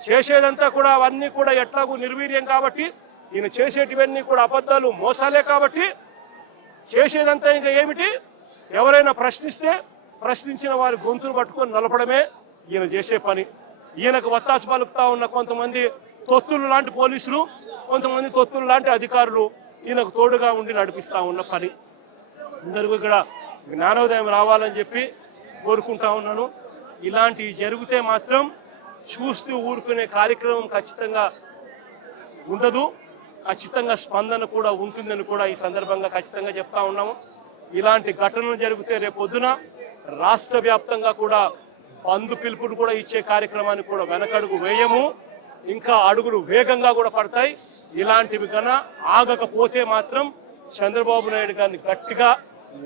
చేసేదంతా కూడా అవన్నీ కూడా ఎట్లాగూ నిర్వీర్యం కాబట్టి ఈయన చేసేటివన్నీ కూడా అబద్ధాలు మోసాలే కాబట్టి చేసేదంతా ఇంకా ఏమిటి, ఎవరైనా ప్రశ్నిస్తే ప్రశ్నించిన వారి గొంతులు పట్టుకొని నలపడమే ఈయన చేసే పని. ఈయనకు వత్తాసు పలుకుతా ఉన్న కొంతమంది తొత్తులు లాంటి పోలీసులు, కొంతమంది తొత్తులు లాంటి అధికారులు ఈయనకు తోడుగా ఉండి నడిపిస్తా ఉన్న పని. అందరికీ ఇక్కడ జ్ఞానోదయం రావాలని చెప్పి కోరుకుంటా ఉన్నాను. ఇలాంటివి జరిగితే మాత్రం చూస్తూ ఊరుకునే కార్యక్రమం ఖచ్చితంగా ఉండదు. ఖచ్చితంగా స్పందన కూడా ఉంటుందని కూడా ఈ సందర్భంగా ఖచ్చితంగా చెప్తా ఉన్నాము. ఇలాంటి ఘటనలు జరిగితే రేపొద్దున రాష్ట్ర వ్యాప్తంగా కూడా బంద్ పిలుపును కూడా ఇచ్చే కార్యక్రమాన్ని కూడా వెనకడుగు వేయము. ఇంకా అడుగులు వేగంగా కూడా పడతాయి. ఇలాంటివి కన్నా ఆగకపోతే మాత్రం చంద్రబాబు నాయుడు గారిని గట్టిగా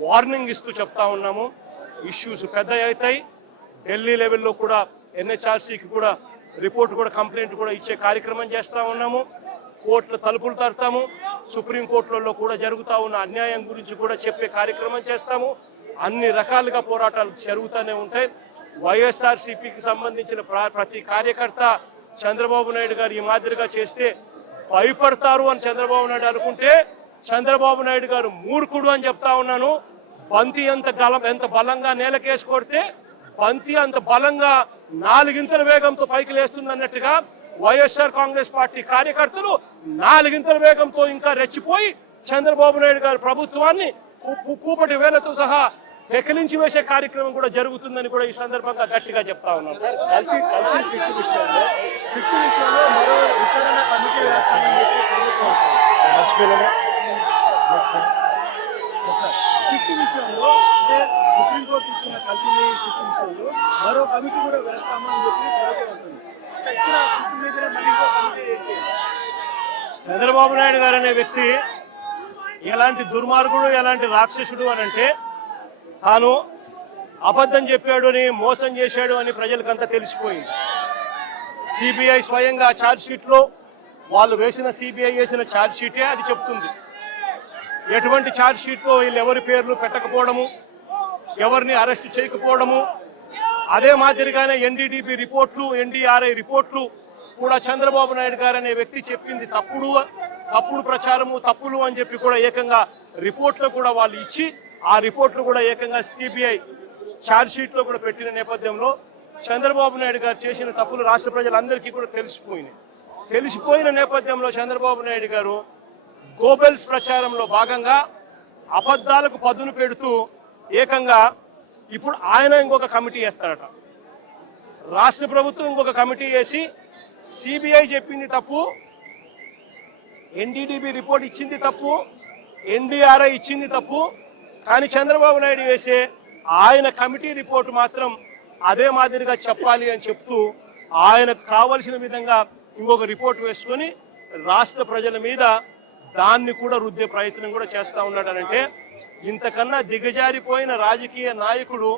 వార్నింగ్ ఇస్తూ చెప్తా ఉన్నాము. ఇష్యూస్ పెద్ద అవుతాయి. ఢిల్లీ లెవెల్లో కూడా ఎన్హెచ్ఆర్సీకి కూడా రిపోర్ట్ కూడా కంప్లైంట్ కూడా ఇచ్చే కార్యక్రమం చేస్తా ఉన్నాము. కోర్టుల తలుపులు తడతాము. సుప్రీంకోర్టులలో కూడా జరుగుతూ ఉన్న అన్యాయం గురించి కూడా చెప్పే కార్యక్రమం చేస్తాము. అన్ని రకాలుగా పోరాటాలు జరుగుతూనే ఉంటాయి. వైఎస్ఆర్సీపీకి సంబంధించిన ప్రతి కార్యకర్త చంద్రబాబు నాయుడు గారు ఈ మాదిరిగా చేస్తే భయపడతారు అని చంద్రబాబు నాయుడు అనుకుంటే చంద్రబాబు నాయుడు గారు మూర్ఖుడు అని చెప్తా ఉన్నాను. బంతి ఎంత బలంగా నేలకేసి కొడితే బంతి అంత బలంగా 4 ఇంతల వేగంతో పైకి లేస్తుంది అన్నట్టుగా వైఎస్ఆర్ కాంగ్రెస్ పార్టీ కార్యకర్తలు 4 ఇంతల వేగంతో ఇంకా రెచ్చిపోయి చంద్రబాబు నాయుడు గారి ప్రభుత్వాన్ని కూపటి వేలతో సహా పెకిలించి వేసే కార్యక్రమం కూడా జరుగుతుందని కూడా ఈ సందర్భంగా గట్టిగా చెప్తా ఉన్నాను. సుప్రీంకోర్టు ఇచ్చిన కల్తీ సిట్టు విషయంలో మరో కమిటీ కూడా వేస్తామని చెప్పి చంద్రబాబు నాయుడు గారు అనే వ్యక్తి ఎలాంటి దుర్మార్గుడు, ఎలాంటి రాక్షసుడు అని అంటే తాను అబద్ధం చెప్పాడు అని, మోసం చేశాడు అని ప్రజలకంతా తెలిసిపోయింది. సిబిఐ స్వయంగా ఛార్జ్ షీట్లో వాళ్ళు సిబిఐ వేసిన ఛార్జ్ షీటే అది చెప్తుంది. ఎటువంటి ఛార్జ్ షీట్లో వీళ్ళు ఎవరి పేర్లు పెట్టకపోవడము, ఎవరిని అరెస్ట్ చేయకపోవడము, అదే మాదిరిగానే ఎన్డీడీబీ రిపోర్ట్లు, ఎన్డీఆర్ఐ రిపోర్ట్లు కూడా చంద్రబాబు నాయుడు గారు అనే వ్యక్తి చెప్పింది తప్పుడు ప్రచారము తప్పులు అని చెప్పి కూడా ఏకంగా రిపోర్ట్లు కూడా వాళ్ళు ఇచ్చి ఆ రిపోర్ట్లు కూడా ఏకంగా సిబిఐ ఛార్జ్ షీట్ లో కూడా పెట్టిన నేపథ్యంలో చంద్రబాబు నాయుడు గారు చేసిన తప్పులు రాష్ట్ర ప్రజలందరికీ కూడా తెలిసిపోయిన నేపథ్యంలో చంద్రబాబు నాయుడు గారు గోబెల్స్ ప్రచారంలో భాగంగా అబద్ధాలకు పదును పెడుతూ ఏకంగా ఇప్పుడు ఆయన ఇంకొక కమిటీ వేస్తాడట. రాష్ట్ర ప్రభుత్వం ఇంకొక కమిటీ వేసి సిబిఐ చెప్పింది తప్పు, ఎన్డీడీబీ రిపోర్ట్ ఇచ్చింది తప్పు, ఎన్డీఆర్ఐ ఇచ్చింది తప్పు, కానీ చంద్రబాబు నాయుడు వేసే ఆయన కమిటీ రిపోర్టు మాత్రం అదే మాదిరిగా చెప్పాలి అని చెప్తూ ఆయనకు కావలసిన విధంగా ఇంకొక రిపోర్ట్ వేసుకొని రాష్ట్ర ప్రజల మీద దాన్ని కూడా రుద్దే ప్రయత్నం కూడా చేస్తా ఉన్నాడనంటే ఇంతకన్నా దిగజారిపోయిన రాజకీయ నాయకుడు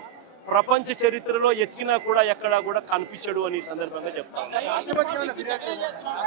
ప్రపంచ చరిత్రలో ఎత్తినా కూడా ఎక్కడా కూడా కనిపించడు అని సందర్భంగా చెప్తాను. రాష్ట్రపతికి ఏమైనా ఫిర్యాదు చేశారా?